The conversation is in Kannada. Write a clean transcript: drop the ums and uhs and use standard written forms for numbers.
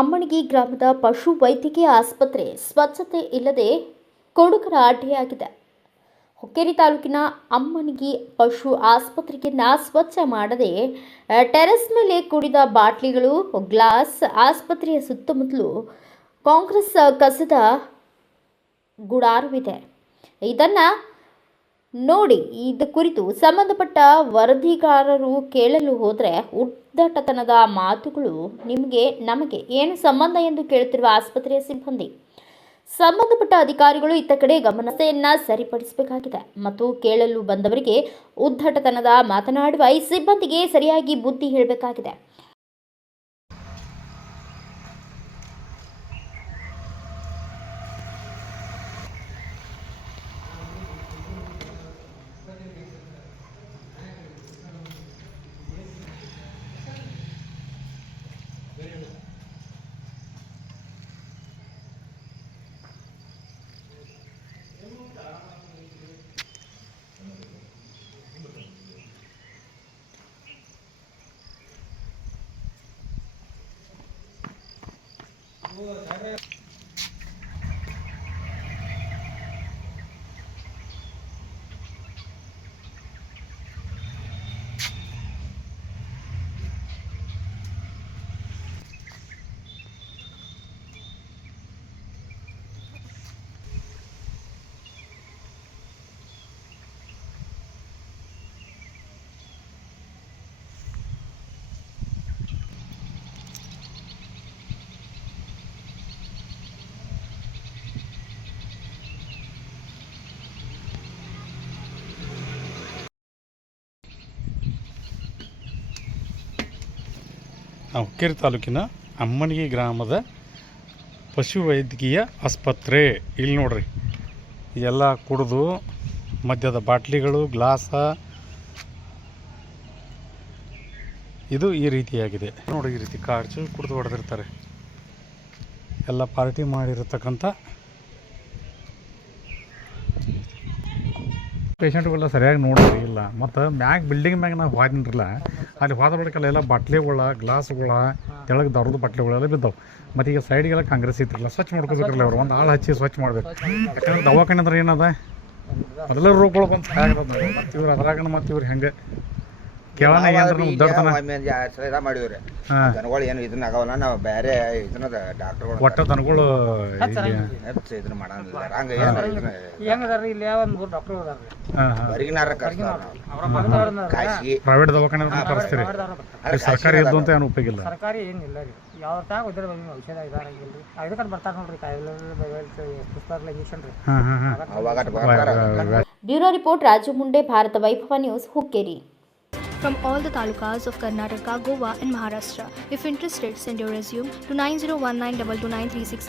ಅಮ್ಮಣಗಿ ಗ್ರಾಮದ ಪಶು ವೈದ್ಯಕೀಯ ಆಸ್ಪತ್ರೆ ಸ್ವಚ್ಛತೆ ಇಲ್ಲದೆ ಕೊಡುಕರ ಅಡ್ಡಿಯಾಗಿದೆ. ಹುಕ್ಕೇರಿ ತಾಲೂಕಿನ ಅಮ್ಮಣಗಿ ಪಶು ಆಸ್ಪತ್ರೆಯನ್ನು ಸ್ವಚ್ಛ ಮಾಡದೆ ಟೆರೆಸ್ ಮೇಲೆ ಕುಡಿದ ಬಾಟ್ಲಿಗಳು, ಗ್ಲಾಸ್, ಆಸ್ಪತ್ರೆಯ ಸುತ್ತಮುತ್ತಲು ಕಾಂಗ್ರೆಸ್ ಕಸದ ಗುಡಾರವಿದೆ. ಇದನ್ನು ನೋಡಿ ಇದು ಕುರಿತು ಸಂಬಂಧಪಟ್ಟ ವರದಿಗಾರರು ಕೇಳಲು ಹೋದರೆ ಉದ್ದಟತನದ ಮಾತುಗಳು, ನಮಗೆ ಏನು ಸಂಬಂಧ ಎಂದು ಕೇಳುತ್ತಿರುವ ಆಸ್ಪತ್ರೆಯ ಸಿಬ್ಬಂದಿ. ಸಂಬಂಧಪಟ್ಟ ಅಧಿಕಾರಿಗಳು ಇತ್ತ ಕಡೆ ಗಮನತೆಯನ್ನು ಸರಿಪಡಿಸಬೇಕಾಗಿದೆ ಮತ್ತು ಕೇಳಲು ಬಂದವರಿಗೆ ಉದ್ದಟತನದ ಮಾತನಾಡುವ ಈ ಸಿಬ್ಬಂದಿಗೆ ಸರಿಯಾಗಿ ಬುದ್ಧಿ ಹೇಳಬೇಕಾಗಿದೆ. ಹುಕ್ಕೇರಿ ತಾಲೂಕಿನ ಅಮ್ಮಣಗಿ ಗ್ರಾಮದ ಪಶು ವೈದ್ಯಕೀಯ ಆಸ್ಪತ್ರೆ. ಇಲ್ಲಿ ನೋಡ್ರಿ, ಎಲ್ಲ ಕುಡಿದು ಮದ್ಯದ ಬಾಟ್ಲಿಗಳು, ಗ್ಲಾಸ, ಇದು ಈ ರೀತಿಯಾಗಿದೆ ನೋಡಿ. ಈ ರೀತಿ ಕಾಡ್ಚು ಕುಡಿದು ಹೊಡೆದಿರ್ತಾರೆ. ಎಲ್ಲ ಪಾರ್ಟಿ ಮಾಡಿರತಕ್ಕಂಥ ಪೇಷಂಟ್ಗೆಲ್ಲ ಸರಿಯಾಗಿ ನೋಡೋದು ಇಲ್ಲ. ಮತ್ತು ಬಿಲ್ಡಿಂಗ್ ಮ್ಯಾಗ ನಾವು ಹೋದಿನ್ರಲ್ಲ, ಅಲ್ಲಿ ಹೋದ ಬಳಿಕಲ್ಲ ಎಲ್ಲ ಬಾಟ್ಲಿಗಳ, ಗ್ಲಾಸ್ಗಳ, ತೆಳಗೆ ದರದ ಬಾಟ್ಲಿಗಳೆಲ್ಲ ಬಿದ್ದಾವೆ. ಮತ್ತು ಈಗ ಸೈಡ್ಗೆಲ್ಲ ಕಾಂಗ್ರೆಸ್ ಇತ್ತಿರಲ್ಲ, ಸ್ವಚ್ಛ ಮಾಡ್ಕೋಬೇಕ್ರಲ್ಲ ಅವ್ರು. ಒಂದು ಆಳು ಹಚ್ಚಿ ಸ್ವಚ್ಛ ಮಾಡ್ಬೇಕು. ಯಾಕಂದ್ರೆ ದವಾಖಾನೆ ಅಂದ್ರೆ ಏನದ, ಮೊದಲೇ ರೋಗಗಳು ಬಂದು ಸಾಯಾಗದ. ಮತ್ತು ಇವ್ರು ಅದ್ರಾಗ ಮತ್ತು ಇವ್ರು ಹೆಂಗೆ ಕೇಳೋಣ ಏನ್ರ ಉದ್ದಾಡ್ತಾನ ಮಾಡಿವ್ರಿ. ದನಗಳು ಏನು ಇದನ್ನ ಆಗವಲ್ಲ, ನಾವು ಬೇರೆ ಇದನ್ನ ಡಾಕ್ಟರ್ಗಳು ಒಟ್ಟ ದನಗಳು ಇದನ್ನ ಮಾಡಂಗಿಲ್ಲ. ಹಂಗ ಖಾಸಗಿ ಪ್ರೈವೇಟ್ ದವಾಖಾನೆ ಕರೆಸ್ತೀರಿ, ಸರ್ಕಾರಿ ಇದ್ದು ಅಂತ ಏನು ಉಪಯೋಗ ಇಲ್ಲ. ಸರ್ಕಾರಿ ಏನಿಲ್ಲ ರೀ, ಯಾವ ತಾಗ ಔಷಧ ಇದಾರಂಗಿಲ್ಲ. ಇದಕ್ಕೆ ಬರ್ತಾರೆ ನೋಡ್ರಿ, ಇಂಜೆಕ್ಷನ್ ರೀ. ಬ್ಯೂರೋ ರಿಪೋರ್ಟ್ ರಾಜು ಮುಂಡೆ, ಭಾರತ ವೈಭವ news, Hukkeri. From all the talukas of Karnataka, Goa and Maharashtra. If interested, send your resume to 9019229369.